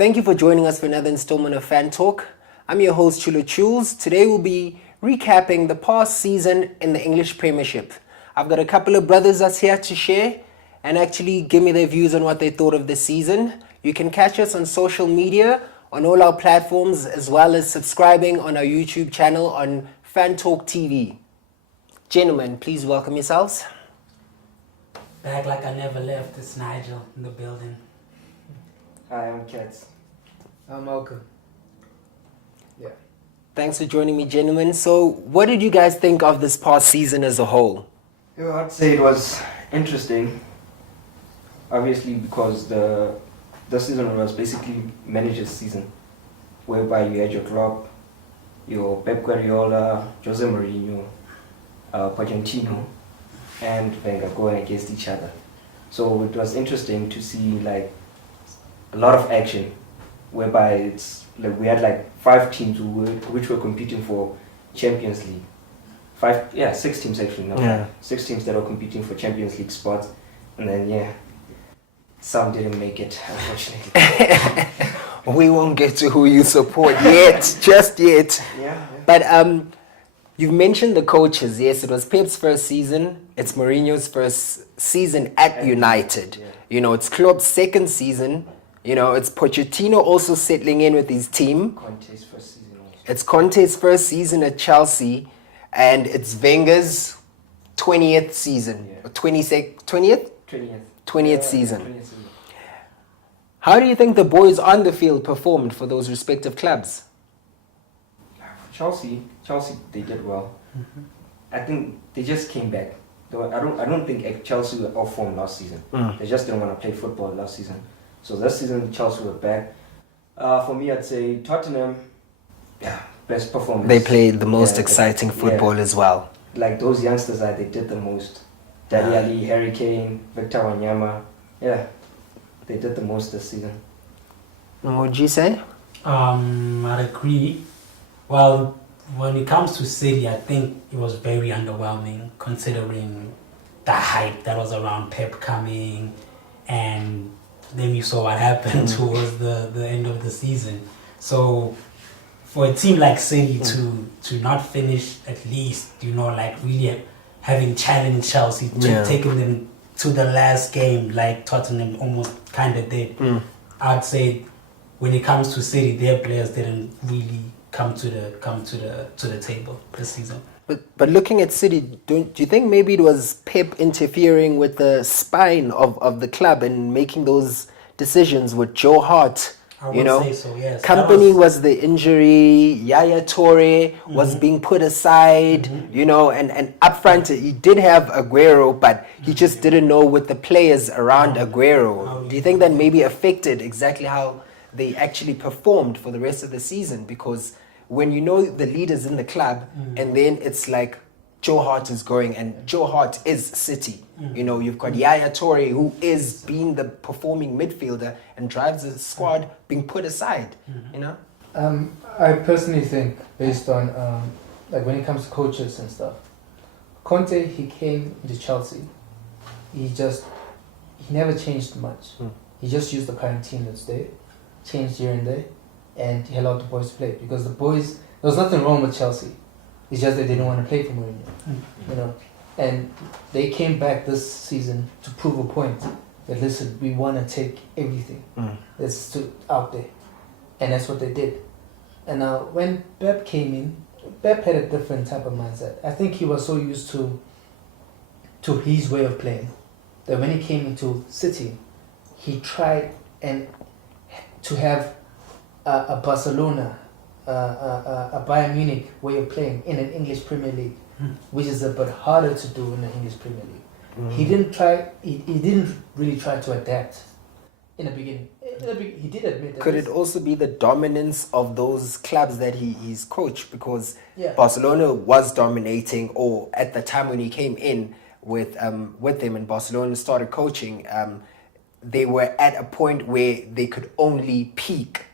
Thank you for joining us for another installment of Fan Talk. I'm your host, Chulo Chules. Today we'll be recapping the past season in the English Premiership. I've got a couple of brothers that's here to share and actually give me their views on what they thought of this season. You can catch us on social media, on all our platforms, as well as subscribing on our YouTube channel on Fan Talk TV. Gentlemen, please welcome yourselves. Back like I never left, it's Nigel in the building. Hi, I'm Katz. I'm Malcolm. Yeah. Thanks for joining me, gentlemen. So, what did you guys think of this past season as a whole? I'd say it was interesting. Obviously, because the season was basically manager's season, whereby you had your Klopp, your Pep Guardiola, Jose Mourinho, Pochettino, and Wenger going against each other. So it was interesting to see like a lot of action, whereby it's like we had like 5 teams which were competing for Champions League. 6 teams actually, no, Yeah. 6 teams that were competing for Champions League spots, and then some didn't make it, unfortunately. We won't get to who you support yet, just yet. Yeah. But you've mentioned the coaches. Yes, it was Pep's first season. It's Mourinho's first season at United. Yeah. You know, it's Klopp's second season. You know, it's Pochettino also settling in with his team. Conte's first season also. It's Conte's first season at Chelsea, and it's Wenger's 20th season. Yeah. 20th? 20th. 20th season. 20th season. How do you think the boys on the field performed for those respective clubs? Chelsea, they did well. Mm-hmm. I think they just came back. Though I don't think Chelsea were off form last season. They just didn't want to play football last season. So this season, Chelsea were back. For me, I'd say Tottenham, best performance. They played the most exciting football as well. Like those youngsters, they did the most. Dele Alli, Harry Kane, Victor Wanyama, they did the most this season. And what would you say? I'd agree. Well, when it comes to City, I think it was very underwhelming considering the hype that was around Pep coming, and then you saw what happened towards the end of the season. So for a team like City to not finish at least, like really having challenged Chelsea to taking them to the last game like Tottenham almost kind of did, I'd say when it comes to City, their players didn't really come to the table this season. But looking at City, do you think maybe it was Pep interfering with the spine of the club and making those decisions with Joe Hart? I would say so, yes. Company was the injury, Yaya Toure was being put aside, and up front he did have Aguero, but he just didn't know with the players around Aguero. Do you think that maybe affected exactly how they actually performed for the rest of the season? Because when you know the leaders in the club, and then it's like Joe Hart is going, and Joe Hart is City. You've got Yaya Toure, who is being the performing midfielder and drives the squad, being put aside. I personally think, based on like when it comes to coaches and stuff, Conte, he came into Chelsea. He never changed much. He just used the current team that's there, changed here and there, and he allowed the boys to play, because the boys, there was nothing wrong with Chelsea. It's just that they didn't want to play for Mourinho, And they came back this season to prove a point that, listen, we want to take everything that's out there, and that's what they did. And now when Pep came in, Pep had a different type of mindset. I think he was so used to his way of playing that when he came into City, he tried and to have a Barcelona, a Bayern Munich way of playing in an English Premier League, which is a bit harder to do in the English Premier League. He didn't really try to adapt in the beginning. He did admit that. Could it also be the dominance of those clubs that he's coached? Because Barcelona was dominating, or at the time when he came in with them and Barcelona started coaching, they were at a point where they could only peak.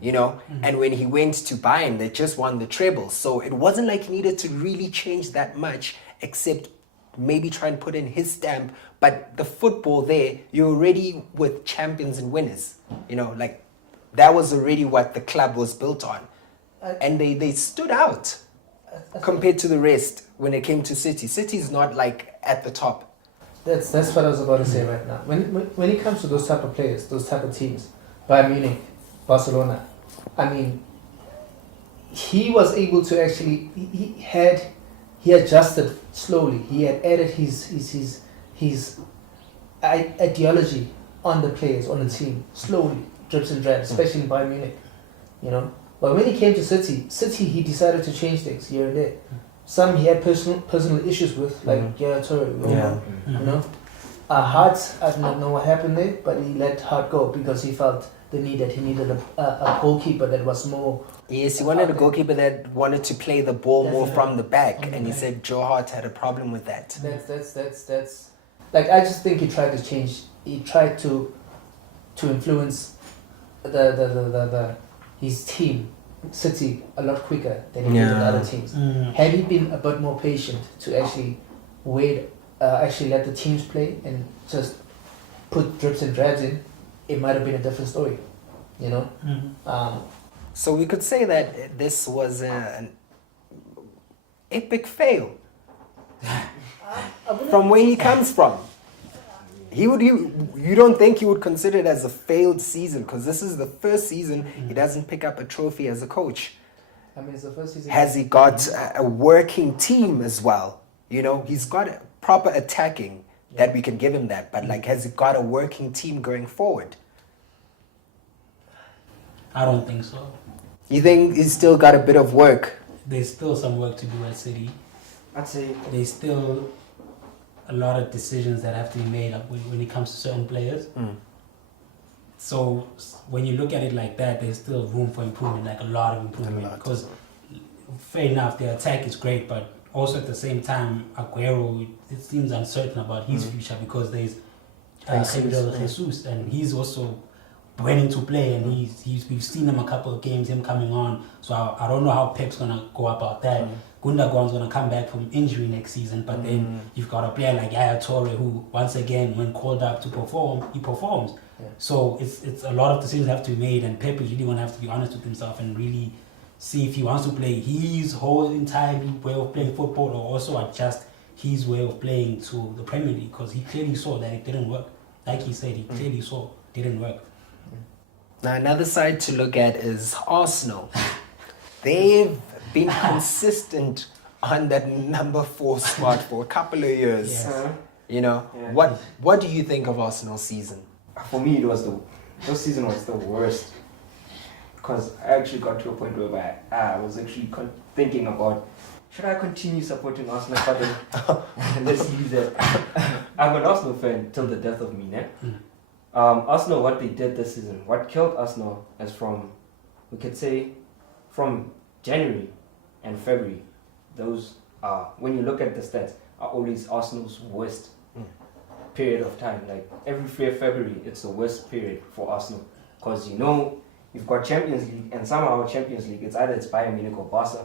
And when he went to Bayern, they just won the treble. So it wasn't like he needed to really change that much, except maybe try and put in his stamp. But the football there, you're already with champions and winners. Like That was already what the club was built on. I- And they stood out compared to the rest when it came to City. City's not like at the top. That's what I was about to say right now. When it comes to those type of players, those type of teams, Bayern Munich, Barcelona, I mean, he was able to actually he adjusted slowly. He had added his ideology on the players, on the team, slowly, drips and drabs, especially in Bayern Munich, you know. But when he came to City, he decided to change things here and there. Some he had personal issues with, like Yaya Toure, you know. Hart, I do not know what happened there, but he let Hart go because he felt the need that he needed a goalkeeper that was more. Yes, he wanted a goalkeeper that wanted to play the ball more from the back, and he back. said Joe Hart had a problem with that. That's like, I just think he tried to change. He tried to influence the his team, City, a lot quicker than he did with other teams. Had he been a bit more patient to actually wait, actually let the teams play and just put drips and drabs in, it might have been a different story, you know. So we could say that this was an epic fail from where he comes from. You don't think he would consider it as a failed season, because this is the first season he doesn't pick up a trophy as a coach. I mean, it's the first season. Has he got a working team as well? You know, he's got a proper attacking that we can give him that, but like, has he got a working team going forward? I don't think so. You think he's still got a bit of work? There's still some work to do at City. I'd say There's still a lot of decisions that have to be made up when it comes to certain players. So when you look at it like that, there's still room for improvement, like a lot of improvement. Because fair enough, the attack is great, but also at the same time, Aguero, it seems uncertain about his future, because there's Gabriel Jesus, and he's also willing to play, and we've seen him a couple of games, him coming on. So I don't know how Pep's gonna go about that. Gundogan's gonna come back from injury next season, but then you've got a player like Yaya Toure, who once again, when called up to perform, he performs. So it's a lot of decisions have to be made, and Pep is really gonna have to be honest with himself and really see if he wants to play his whole entire way of playing football, or also adjust his way of playing to the Premier League, because he clearly saw that it didn't work. Like he said, he clearly saw it didn't work. Now, another side to look at is Arsenal. They've been consistent on that number 4 spot for a couple of years. Yes. You know, Yeah. what do you think of Arsenal's season? for me, this season was the worst, because I actually got to a point where I was actually thinking about, should I continue supporting Arsenal? But then, let's leave that. I'm an Arsenal fan till the death of me, né? Arsenal, what they did this season, what killed Arsenal is we could say, from January and February. Those are, when you look at the stats, are always Arsenal's worst period of time. Like every February, it's the worst period for Arsenal, because you've got Champions League, and somehow Champions League, it's Bayern Munich or Barca,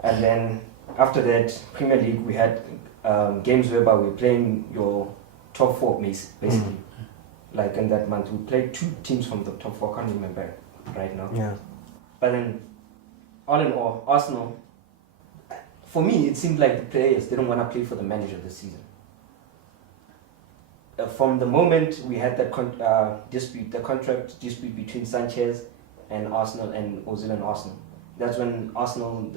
and then after that Premier League, we had games whereby we're playing your top 4 basically. Like in that month, we played 2 teams from the top 4. I can't remember right now. Yeah. But then, all in all, Arsenal, for me, it seemed like the players didn't want to play for the manager this season. From the moment we had that the contract dispute between Sanchez and Arsenal and Ozil and Arsenal, that's when Arsenal,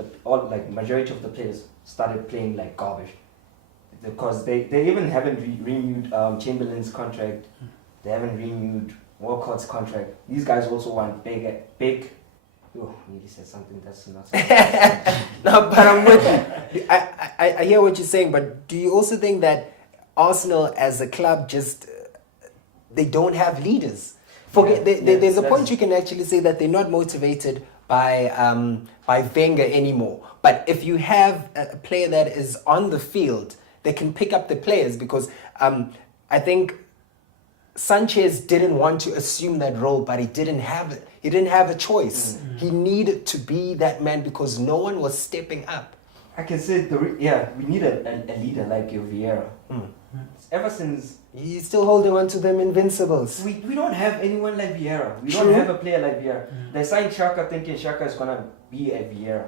majority of the players started playing like garbage, because they even haven't renewed Chamberlain's contract. They haven't renewed Walcott's contract. These guys also want big. Oh, I nearly said something that's not. No, but I'm with you. I hear what you're saying, but do you also think that Arsenal as a club just they don't have leaders? There's a point you can actually say that they're not motivated by Wenger anymore. But if you have a player that is on the field, they can pick up the players, because I think Sanchez didn't want to assume that role, but he didn't have it. He didn't have a choice. He needed to be that man because no one was stepping up. I can say we need a leader like your Vieira. Ever since He's still holding on to them invincibles. we don't have anyone like Vieira. We True. don't have a player like Vieira. They signed Shaka thinking Shaka is gonna be a Vieira.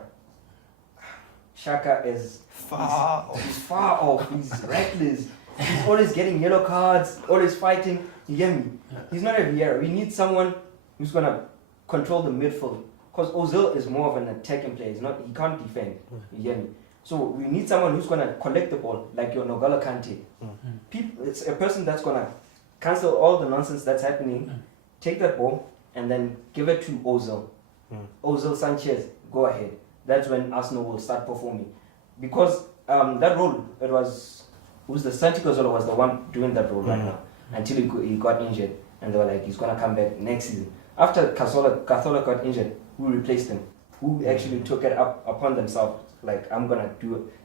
Shaka is he's far off. He's reckless. He's always getting yellow cards. Always fighting. You get me? He's not a Vieira. We need someone who's gonna control the midfield. Because Ozil is more of an attacking player. He can't defend. You get me? So we need someone who's gonna collect the ball, like your N'Golo Kante. It's a person that's gonna cancel all the nonsense that's happening, take that ball, and then give it to Ozil. Ozil, Sanchez, go ahead. That's when Arsenal will start performing. Because that role, the Santiago Zola was the one doing that role right now until he got injured, and they were like, he's gonna come back next season. After Cazorla got injured, who replaced him? Who actually took it upon themselves? Like, I'm gonna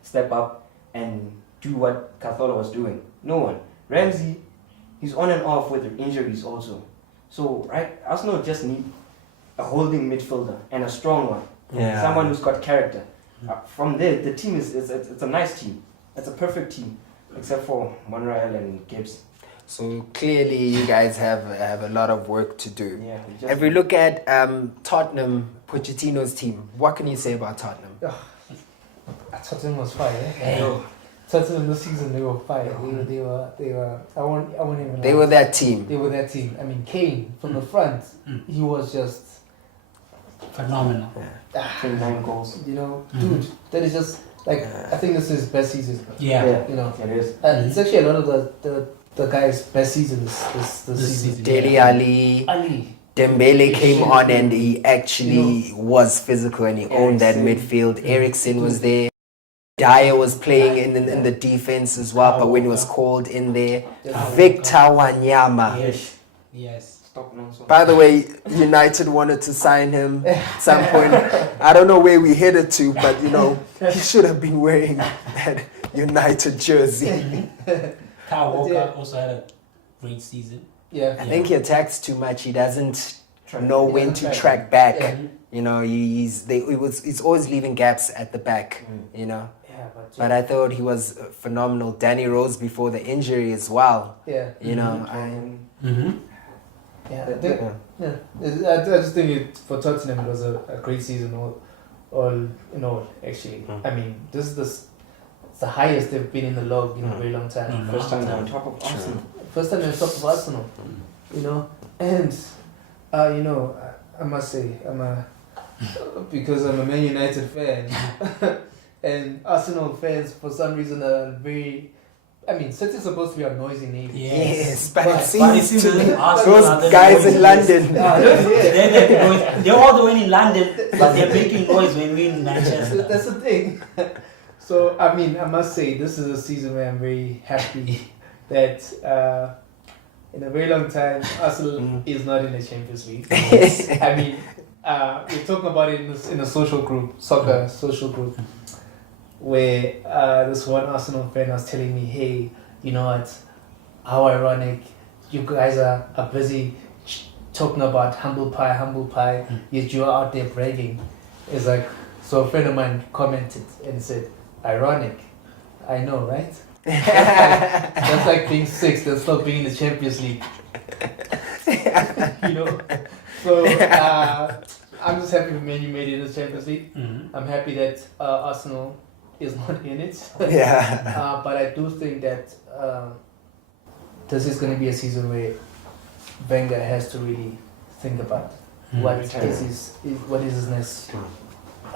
step up and do what Cazorla was doing. No one. Ramsey, he's on and off with injuries also. So, right, Arsenal just need a holding midfielder and a strong one. Yeah. Someone who's got character. From there, the team it's a nice team. It's a perfect team, except for Monreal and Gibbs. So clearly, you guys have a lot of work to do. Yeah. If we look at Tottenham, Pochettino's team, what can you say about Tottenham? Tottenham was fire. Hey. Tottenham this season they were fire. They were. I won't even. They were that team. They were that team. I mean, Kane from the front, he was just Phenomenal. 29 goals. you know, dude. That is just like I think this is his best season. Yeah. You know, It is. and it's actually a lot of the guys' best season this season. Dele Ali, Ali. Dembele came on and he actually was physical and he owned that midfield. Eriksen was there. Dyer was playing in the defense as well, but when he was called in there, Victor Wanyama. Yes. Stop nonsense. By the way, United wanted to sign him at some point. I don't know where we headed to, but you know, he should have been wearing that United jersey. Kyle Walker also had a great season. Yeah. I think he attacks too much. He doesn't know He when doesn't to track. track back. Yeah. You know, he's always leaving gaps at the back. You know, Yeah, but I thought he was phenomenal. Danny Rose before the injury as well. yeah. You know, Yeah, I just think for Tottenham it was a great season all in all, actually. I mean, this is it's the highest they've been in the log in a very long time. First time on top of Arsenal. First time on top of Arsenal, you know. And, you know, I must say, because I'm a Man United fan, and Arsenal fans for some reason are very... I mean, City's supposed to be a noisy name. yes, but it But it seems seems to that be Arsenal are those the guys in noisiest. London. They're all the way in London, but they're making noise when we're in Manchester. That's the thing. So, I mean, I must say, this is a season where I'm very happy that in a very long time, Arsenal is not in the Champions League. I mean, we're talking about it in a social group, soccer social group, where this one Arsenal fan was telling me, hey, you know what, how ironic, you guys are busy talking about humble pie, yet you're out there bragging. It's like, so a friend of mine commented and said, ironic, I know, right? That's like being sixth and still being in the Champions League. You know? So, I'm just happy Man U made it in the Champions League. I'm happy that Arsenal is not in it. Yeah. But I do think that this is going to be a season where Wenger has to really think about what is his next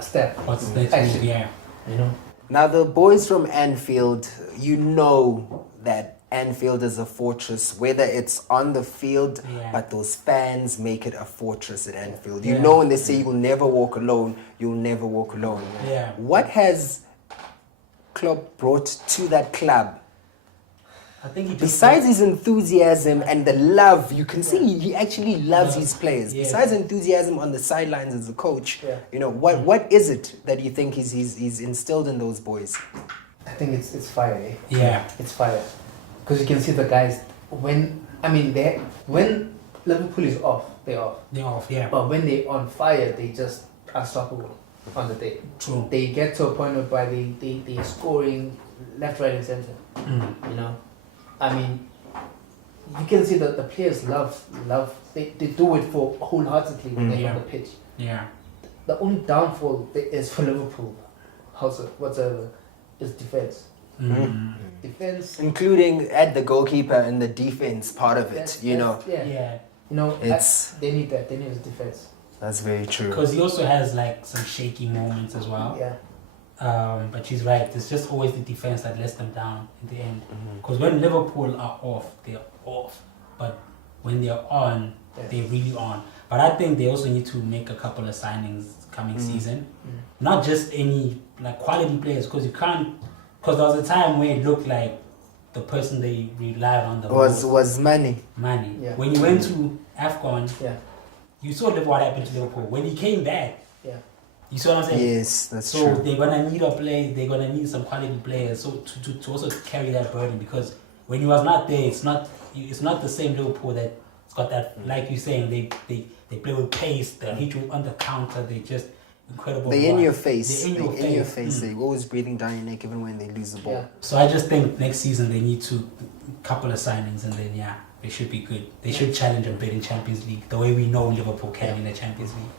step. What's next? Actually. Yeah. You know? Now the boys from Anfield, you know that Anfield is a fortress, whether it's on the field, but those fans make it a fortress at Anfield. You know when they say you'll never walk alone, you'll never walk alone. Yeah. What has Klopp brought to that club? I think he just Besides his enthusiasm and the love, you can see he actually loves his players. Yeah. Besides enthusiasm on the sidelines as a coach, Yeah. you know, what is it that you think he's instilled in those boys? I think it's fire. Eh? Yeah. It's fire. Because you can see the guys, when Liverpool is off, they're off. They're off, yeah. But when they're on fire, they just unstoppable. on the day. True. They get to a point whereby they're scoring left, right, and center. Mm. You know, I mean, you can see that the players love. They do it for wholeheartedly when they're Yeah. on the pitch. Yeah. The only downfall is for Liverpool, whatsoever, is defense. Mm. Defense. Including at the goalkeeper and the defense part of it, you know. Yeah. Yeah. You know, It's they need that. They need the defense. that's very true. Because he also has like some shaky moments as well. Yeah. But she's right. It's just always the defense that lets them down in the end. Mm-hmm. Because when Liverpool are off, they're off. But when they're on, Yeah. they're really on. But I think they also need to make a couple of signings coming season. Not just any like quality players, because you can't. Because there was a time where it looked like the person they relied on the most, Was money. Mane. Yeah. When you went to AFCON, Yeah. you saw what happened to Liverpool. When he came back, Yeah. you saw what I'm saying? Yes, that's So true. they're gonna need a play. They're gonna need some quality players. So to also carry that burden, because when he was not there, it's not the same Liverpool that it's got that. Like you're saying, they play with pace. They hit you on the counter. They just incredible. They're in run. your face. They're They're in your face. Mm. They're always breathing down your neck even when they lose the ball. Yeah. So I just think next season they need to couple of signings, and then they should be good. They should challenge a bit in Champions League the way we know Liverpool can in the Champions League.